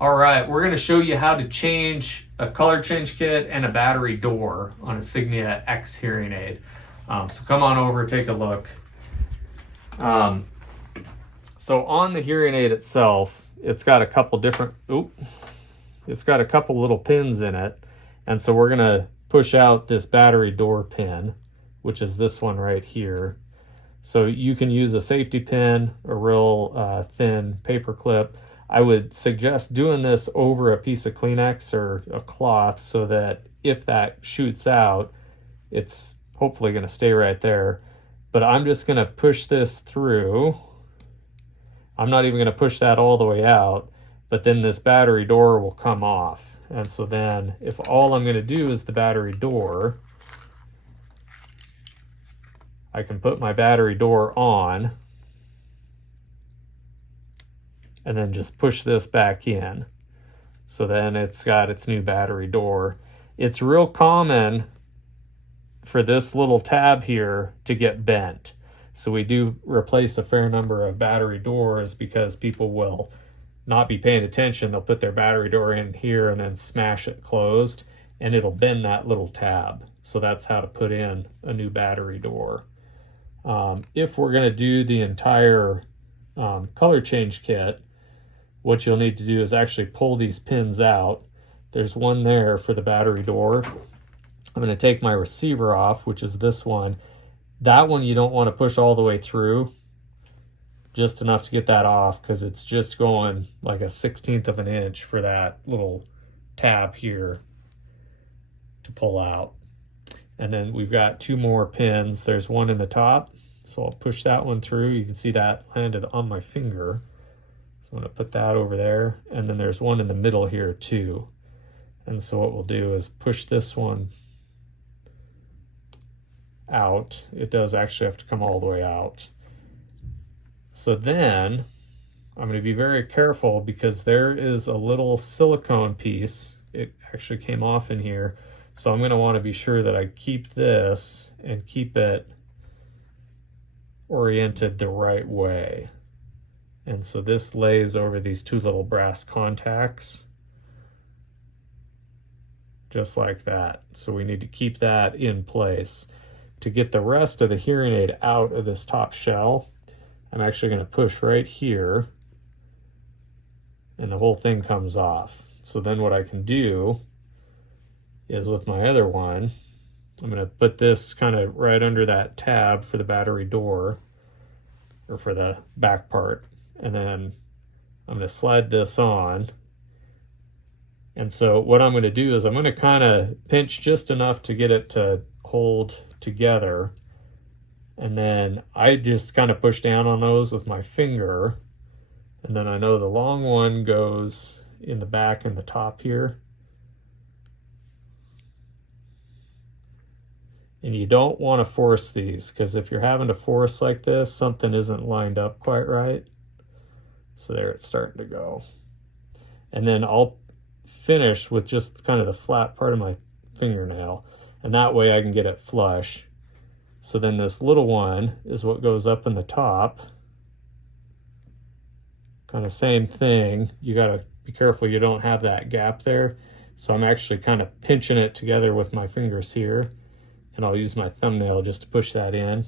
All right, we're going to show you how to change a color change kit and a battery door on a Signia X hearing aid. So come on over, take a look. So on the hearing aid itself, it's got a couple different, it's got a couple little pins in it. And so we're going to push out this battery door pin, which is this one right here. So you can use a safety pin, a real thin paper clip. I would suggest doing this over a piece of Kleenex or a cloth so that if that shoots out, it's hopefully going to stay right there. But I'm just going to push this through. I'm not even going to push that all the way out, but then this battery door will come off. And so then if all I'm going to do is the battery door, I can put my battery door on and then just push this back in. So then it's got its new battery door. It's real common for this little tab here to get bent. So we do replace a fair number of battery doors because people will not be paying attention. They'll put their battery door in here and then smash it closed, and it'll bend that little tab. So that's how to put in a new battery door. If we're going to do the entire color change kit, what you'll need to do is actually pull these pins out. There's one there for the battery door. I'm going to take my receiver off, which is this one. That one you don't want to push all the way through, just enough to get that off, because it's just going like a 1/16 of an inch for that little tab here to pull out. And then we've got two more pins. There's one in the top, so I'll push that one through. You can see that landed on my finger. So I'm going to put that over there. And then there's one in the middle here too. And so what we'll do is push this one out. It does actually have to come all the way out. So then I'm going to be very careful because there is a little silicone piece. It actually came off in here. So I'm going to want to be sure that I keep this and keep it oriented the right way. And so this lays over these two little brass contacts, just like that. So we need to keep that in place. To get the rest of the hearing aid out of this top shell, I'm actually going to push right here, and the whole thing comes off. So then what I can do is with my other one, I'm going to put this kind of right under that tab for the battery door, or for the back part. And then I'm going to slide this on. And so what I'm going to do is I'm going to kind of pinch just enough to get it to hold together. And then I just kind of push down on those with my finger. And then I know the long one goes in the back and the top here. And you don't want to force these, because if you're having to force like this, something isn't lined up quite right. So there, it's starting to go. And then I'll finish with just kind of the flat part of my fingernail. And that way I can get it flush. So then this little one is what goes up in the top. Kind of same thing. You got to be careful you don't have that gap there. So I'm actually kind of pinching it together with my fingers here. And I'll use my thumbnail just to push that in.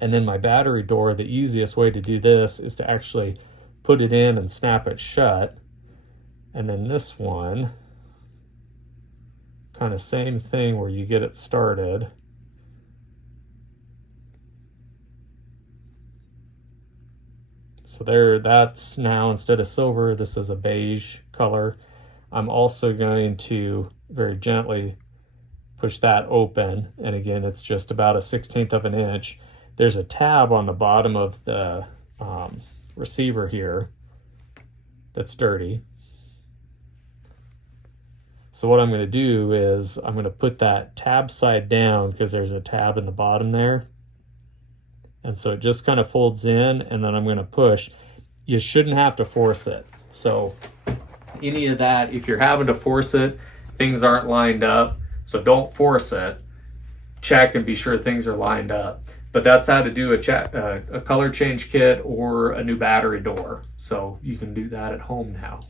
And then my battery door, the easiest way to do this is to actually put it in and snap it shut. And then this one, kind of same thing where you get it started. So there, that's now, instead of silver, this is a beige color. I'm also going to very gently push that open. And again, it's just about a 1/16 of an inch. There's a tab on the bottom of the receiver here that's dirty. So what I'm going to do is I'm going to put that tab side down, because there's a tab in the bottom there. And so it just kind of folds in, and then I'm going to push. You shouldn't have to force it. So any of that, if you're having to force it, things aren't lined up. So don't force it. Check and be sure things are lined up. But that's how to do a color change kit or a new battery door. So you can do that at home now.